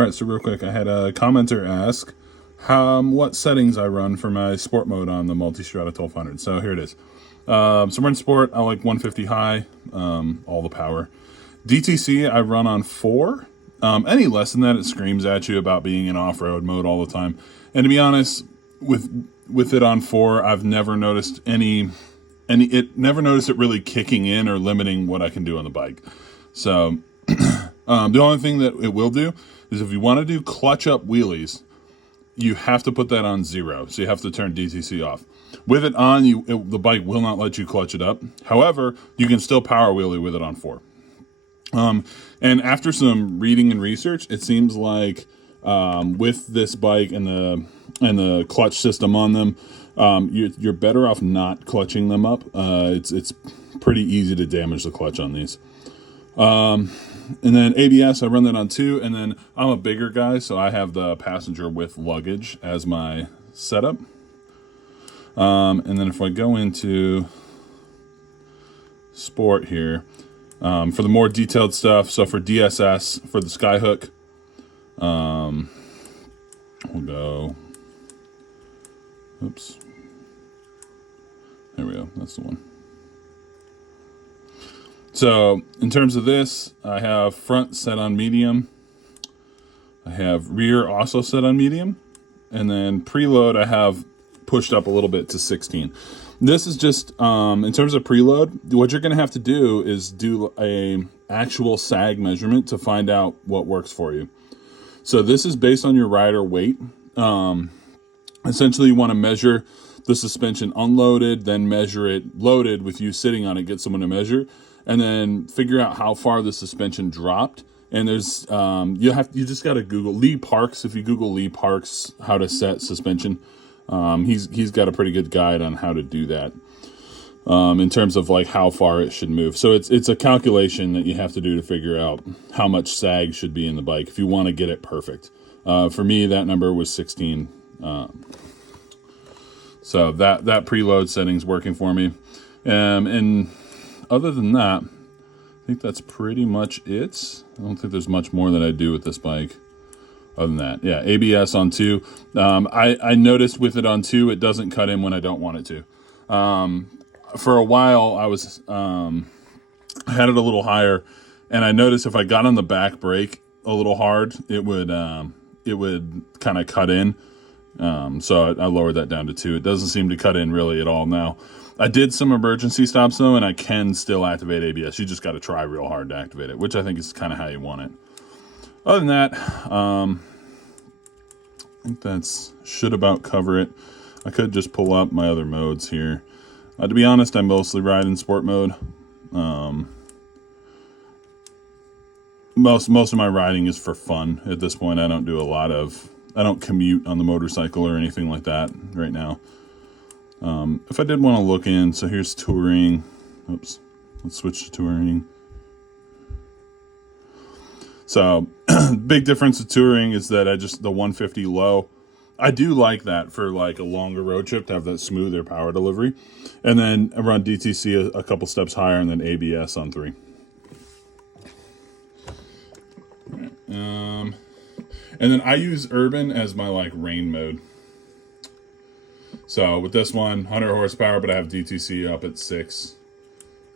All right, so real quick, I had a commenter ask what settings I run for my sport mode on the Multistrada 1200. So here it is. So we're in sport. I like 150 high, all the power. DTC I run on 4. Any less than that, it screams at you about being in off-road mode all the time. And to be honest, with it on 4, I've never noticed never noticed it really kicking in or limiting what I can do on the bike. So the only thing that it will do is if you want to do clutch up wheelies, you have to put that on 0. So you have to turn DTC off. With it on, the bike will not let you clutch it up. However, you can still power wheelie with it on 4. And after some reading and research, it seems like with this bike and the clutch system on them, you're better off not clutching them up. It's pretty easy to damage the clutch on these. And then ABS, I run that on 2, and then I'm a bigger guy, so I have the passenger with luggage as my setup. And then if I go into sport here, for the more detailed stuff, so for DSS, for the Skyhook, we'll go, oops, there we go, that's the one. So in terms of this, I have front set on medium. I have rear also set on medium. And then preload I have pushed up a little bit to 16. This is just, in terms of preload, what you're going to have to do is do a actual sag measurement to find out what works for you. So this is based on your rider weight. Essentially you want to measure the suspension unloaded, then measure it loaded with you sitting on it, get someone to measure, and then figure out how far the suspension dropped. And there's you just got to Google Lee Parks. If you Google Lee Parks how to set suspension, he's got a pretty good guide on how to do that in terms of like how far it should move. So it's a calculation that you have to do to figure out how much sag should be in the bike if you want to get it perfect. For me, that number was 16. So that preload setting's working for me. And other than that, I think that's pretty much it. I don't think there's much more that I do with this bike. Other than that, yeah, ABS on 2. I noticed with it on 2, it doesn't cut in when I don't want it to. For a while, I had it a little higher, and I noticed if I got on the back brake a little hard, it would kind of cut in. So I lowered that down to 2. It doesn't seem to cut in really at all now. I did some emergency stops though, and I can still activate ABS. You just got to try real hard to activate it, which I think is kind of how you want it. Other than that, I think that's should about cover it. I could just pull up my other modes here. To be honest, I mostly ride in sport mode. Most of my riding is for fun at this point. I don't commute on the motorcycle or anything like that right now. If I did want to look in, so here's touring. Oops, let's switch to touring. So big difference with touring is that the 150 low, I do like that for like a longer road trip to have that smoother power delivery. And then I run DTC a couple steps higher and then ABS on 3. And then I use urban as my like rain mode. So with this one, 100 horsepower, but I have DTC up at 6.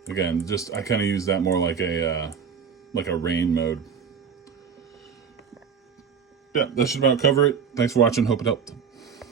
Again, I kind of use that more like a rain mode. Yeah, that should about cover it. Thanks for watching. Hope it helped.